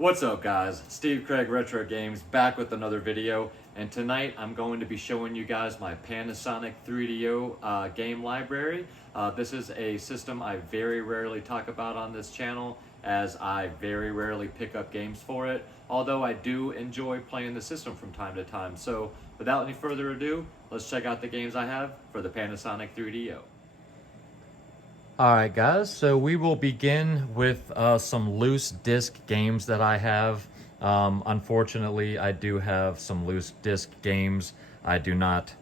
What's up guys, Steve Craig Retro Games back with another video, and tonight I'm going to be showing you guys my Panasonic 3DO game library. This is a system I very rarely talk about on this channel, as I very rarely pick up games for it, although I do enjoy playing the system from time to time. So without any further ado, let's check out the games I have for the Panasonic 3DO. Alright guys, so we will begin with some loose disc games that I have. Unfortunately, I do have some loose disc games. I do not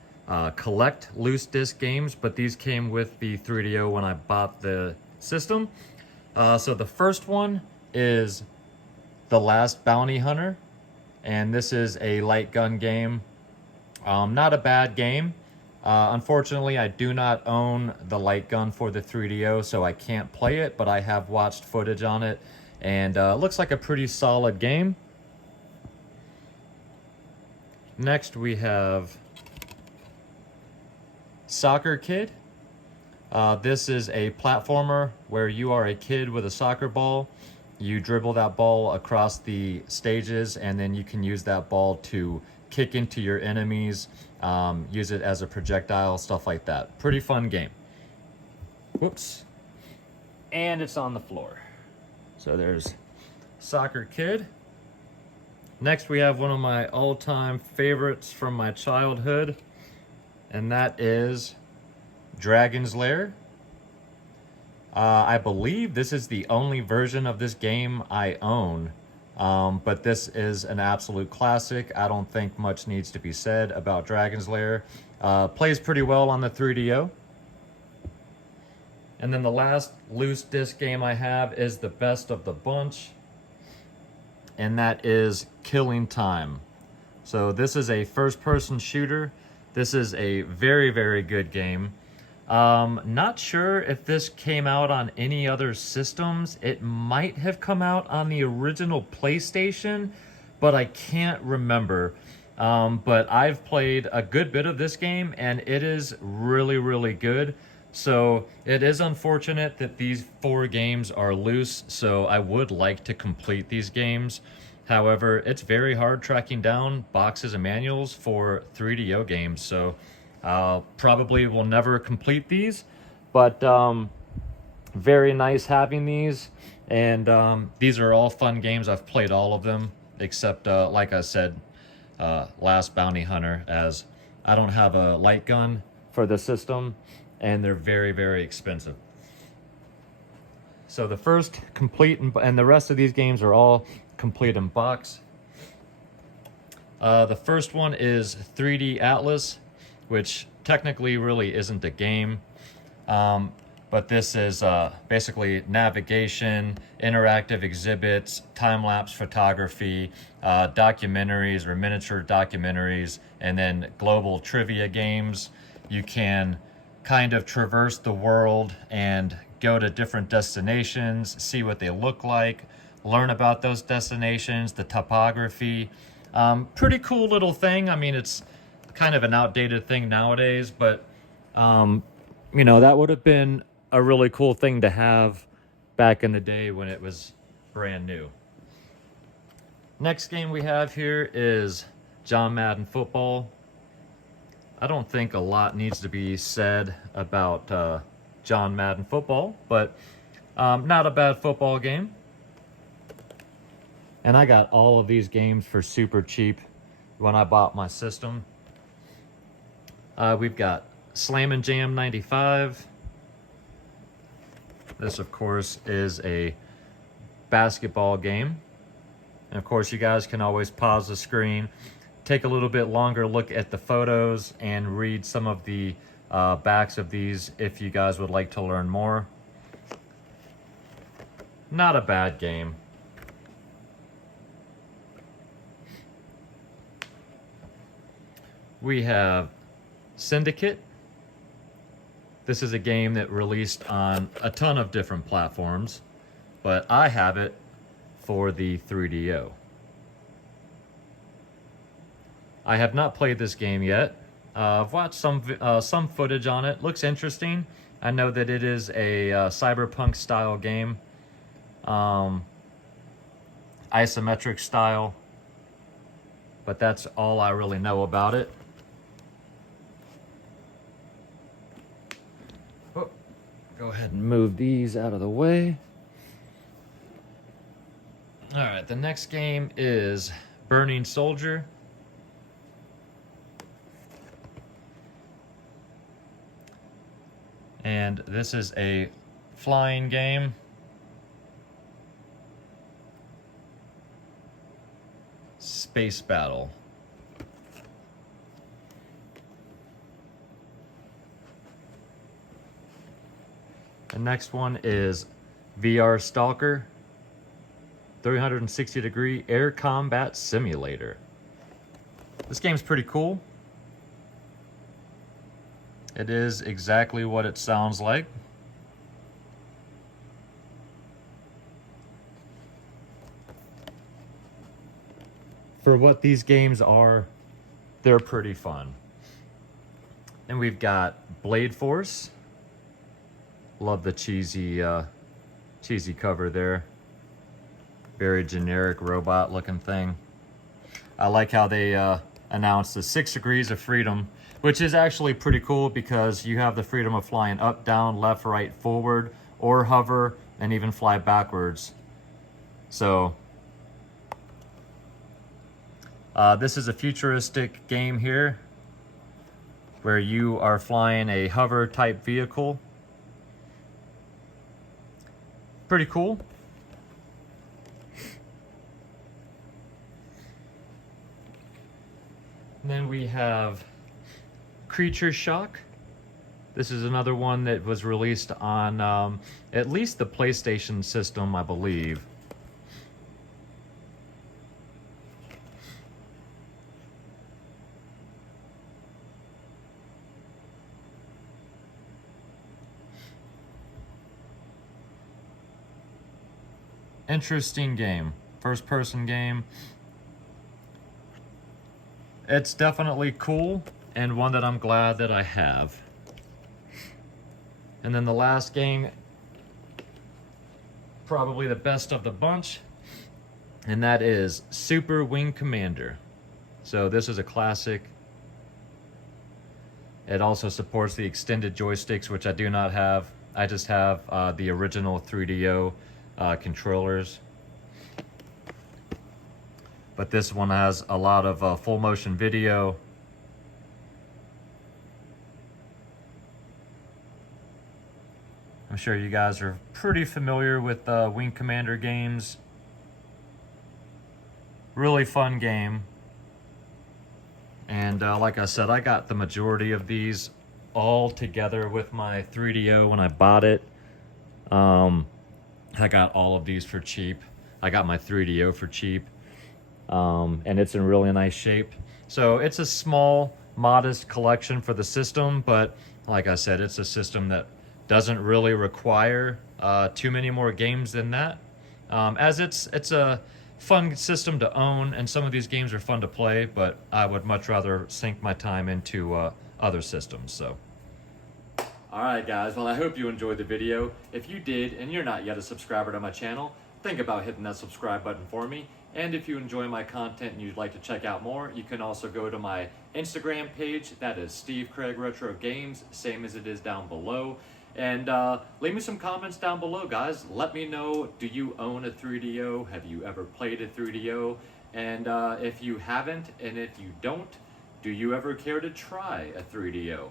collect loose disc games, but these came with the 3DO when I bought the system. So the first one is The Last Bounty Hunter, and this is a light gun game. Not a bad game. Unfortunately, I do not own the light gun for the 3DO, so I can't play it, but I have watched footage on it, and looks like a pretty solid game. Next, we have Soccer Kid. This is a platformer where you are a kid with a soccer ball. You dribble that ball across the stages, and then you can use that ball to kick into your enemies, use it as a projectile, stuff like that. Pretty fun game. Whoops. And it's on the floor. So there's Soccer Kid. Next we have one of my all-time favorites from my childhood, and that is Dragon's Lair. I believe this is the only version of this game I own. But this is an absolute classic. I don't think much needs to be said about Dragon's Lair. Plays pretty well on the 3DO. And then the last loose disc game I have is the best of the bunch, and that is Killing Time. So this is a first-person shooter. This is a very, very good game. Not sure if this came out on any other systems. It might have come out on the original PlayStation, but I can't remember. But I've played a good bit of this game, and it is really, really good. So it is unfortunate that these 4 games are loose, so I would like to complete these games. However, it's very hard tracking down boxes and manuals for 3DO games, so probably will never complete these, but very nice having these. And these are all fun games. I've played all of them except like I said, Last Bounty Hunter, as I don't have a light gun for the system and they're very, very expensive. So the first complete, and the rest of these games are all complete in box. The first one is 3D Atlas, which technically really isn't a game, but this is basically navigation, interactive exhibits, time-lapse photography, documentaries or miniature documentaries, and then global trivia games. You can kind of traverse the world and go to different destinations, see what they look like, learn about those destinations, the topography. Pretty cool little thing. I mean, it's kind of an outdated thing nowadays, but you know, that would have been a really cool thing to have back in the day when it was brand new. Next game we have here is John Madden Football. I don't think a lot needs to be said about John Madden Football, but not a bad football game. And I got all of these games for super cheap when I bought my system. We've got Slam & Jam 95. This, of course, is a basketball game. And, of course, you guys can always pause the screen, take a little bit longer look at the photos, and read some of the backs of these if you guys would like to learn more. Not a bad game. We have Syndicate. This is a game that released on a ton of different platforms, but I have it for the 3DO. I have not played this game yet. I've watched some footage on it. Looks interesting. I know that it is a cyberpunk style game. isometric style. But that's all I really know about it. Oh, go ahead and move these out of the way. All right, the next game is Burning Soldier. And this is a flying game. Space battle. The next one is VR Stalker. 360-degree air combat simulator. This game's pretty cool. It is exactly what it sounds like. For what these games are, they're pretty fun. And we've got Blade Force. Love the cheesy cover there. Very generic robot looking thing. I like how they announced the 6 degrees of freedom, which is actually pretty cool because you have the freedom of flying up, down, left, right, forward, or hover, and even fly backwards. So this is a futuristic game here where you are flying a hover type vehicle. Pretty cool. And then we have Creature Shock. This is another one that was released on at least the PlayStation system, I believe. Interesting game. First person game. It's definitely cool and one that I'm glad that I have. And then the last game, probably the best of the bunch, and that is Super Wing Commander. So this is a classic. It also supports the extended joysticks, which I do not have. I just have the original 3DO controllers. But this one has a lot of full motion video. I'm sure you guys are pretty familiar with Wing Commander games. Really fun game. And like I said, I got the majority of these all together with my 3DO when I bought it. I got all of these for cheap. I got my 3DO for cheap. And it's in really nice shape. So it's a small, modest collection for the system, but like I said, it's a system that doesn't really require too many more games than that. As it's a fun system to own, and some of these games are fun to play, but I would much rather sink my time into other systems. So. Alright guys, well I hope you enjoyed the video. If you did and you're not yet a subscriber to my channel, think about hitting that subscribe button for me. And if you enjoy my content and you'd like to check out more, you can also go to my Instagram page. That is Steve Craig Retro Games, same as it is down below. And leave me some comments down below, guys. Let me know, do you own a 3DO? Have you ever played a 3DO? And if you haven't, and if you don't, do you ever care to try a 3DO?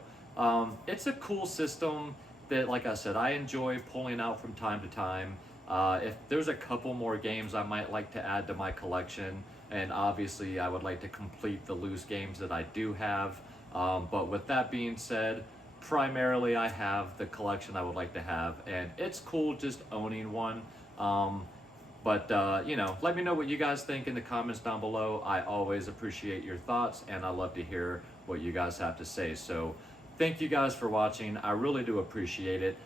It's a cool system that, like I said, I enjoy pulling out from time to time. If there's a couple more games I might like to add to my collection, and obviously I would like to complete the loose games that I do have. But with that being said, primarily I have the collection I would like to have, and it's cool just owning one. You know, let me know what you guys think in the comments down below. I always appreciate your thoughts, and I love to hear what you guys have to say. So thank you guys for watching. I really do appreciate it.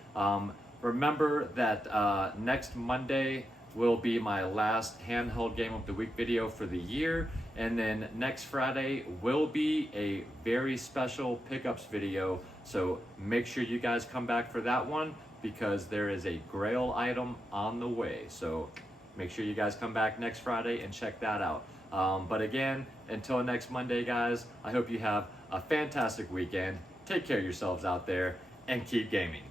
Remember that next Monday will be my last handheld game of the week video for the year, and then next Friday will be a very special pickups video, so make sure you guys come back for that one because there is a grail item on the way. So make sure you guys come back next Friday and check that out. But again, until next Monday, guys, I hope you have a fantastic weekend. Take care of yourselves out there and keep gaming.